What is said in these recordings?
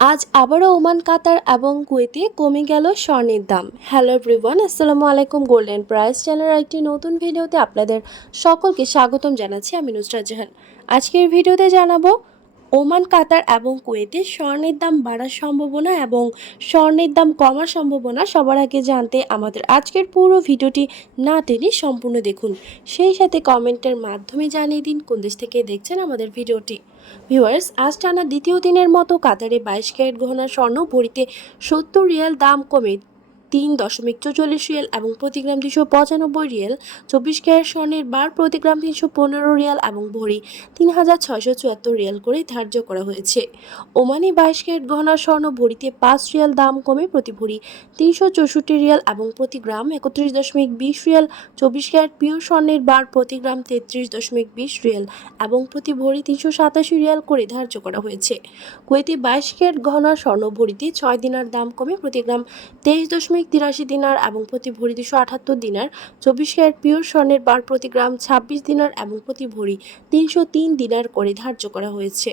আজ আবারও ওমান, কাতার এবং কুয়েতে কমে গেল স্বর্ণের দাম। হ্যালো এভরিওয়ান, আসসালামু আলাইকুম। গোল্ডেন প্রাইস চ্যানেলের একটি নতুন ভিডিওতে আপনাদের সকলকে স্বাগতম জানাচ্ছি আমি নুসরাজ জাহান। আজকের ভিডিওতে জানাব ওমান, কাতার এবং কুয়েতে স্বর্ণের দাম বাড়ার সম্ভাবনা এবং স্বর্ণের দাম কমার সম্ভাবনা সবার আগে জানতে আমাদের আজকের পুরো ভিডিওটি না টেনে সম্পূর্ণ দেখুন। সেই সাথে কমেন্টের মাধ্যমে জানিয়ে দিন কোন দেশ থেকে দেখছেন আমাদের ভিডিওটি। ভিউয়ার্স, আজ টানা দ্বিতীয় দিনের মতো কাতারে বাইশ ক্যারেট গহনা স্বর্ণ ভরিতে সত্তর রিয়াল দাম কমে তিন দশমিক চৌচল্লিশ রিয়াল এবং প্রতি গ্রাম তিনশো পঁচানব্বই রিয়াল, চব্বিশ ক্যারেট স্বর্ণের বার প্রতি গ্রাম তিনশো পনেরো রিয়াল এবং ভরি তিন হাজার ছয়শো চুয়াত্তর রিয়াল করে ধার্য করা হয়েছে। ওমানি বাইশ ক্যারেট গহনা স্বর্ণ ভরিতে পাঁচ রিয়াল দাম কমে প্রতি ভরি তিনশো চৌষট্টি রিয়াল এবং প্রতি গ্রাম একত্রিশ দশমিক বিশ রিয়াল, চব্বিশ ক্যারেট পিওর স্বর্ণের বার প্রতি গ্রাম তেত্রিশ দশমিক বিশ রিয়াল এবং প্রতি ভরি তিনশো সাতাশি রিয়াল করে ধার্য করা হয়েছে। কুয়েতে বাইশ ক্যারেট গহনা স্বর্ণ ভরিতে ছয় দিনার দাম কমে প্রতি গ্রাম তেইশ দশমিক তিরাশি দিনার এবং প্রতি ভরি দুশো আটাত্তর দিনার চব্বিশ ক্যারেট পিওর স্বর্ণের বার প্রতি গ্রাম ছাব্বিশ দিনার এবং প্রতি ভরি তিনশো তিন দিনার করে ধার্য করা হয়েছে।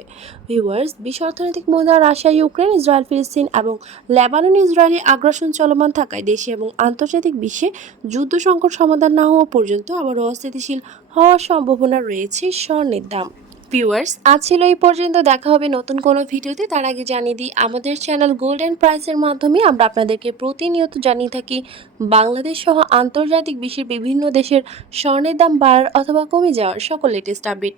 ভিউয়ার্স বিশ্ব অর্থনৈতিক মুদ্রা রাশিয়া, ইউক্রেন, ইসরায়েল, ফিলিস্তিন এবং লেবানন, ইসরায়েলি আগ্রাসন চলমান থাকায় দেশে এবং আন্তর্জাতিক বিশ্বে যুদ্ধ সংকট সমাধান না হওয়া পর্যন্ত আবারও অস্থিতিশীল হওয়ার সম্ভাবনা রয়েছে স্বর্ণের দাম। ভিউয়ার্স আজ ছিল এই পর্যন্ত। দেখা হবে নতুন কোনো ভিডিওতে। তার আগে জানিয়ে দিই, আমাদের চ্যানেল গোল্ডেন প্রাইসের মাধ্যমে আমরা আপনাদেরকে প্রতিনিয়ত জানিয়ে থাকি, বাংলাদেশ সহ আন্তর্জাতিক বিশ্বের বিভিন্ন দেশের স্বর্ণের দাম বাড়ার অথবা কমে যাওয়ার সকল লেটেস্ট আপডেট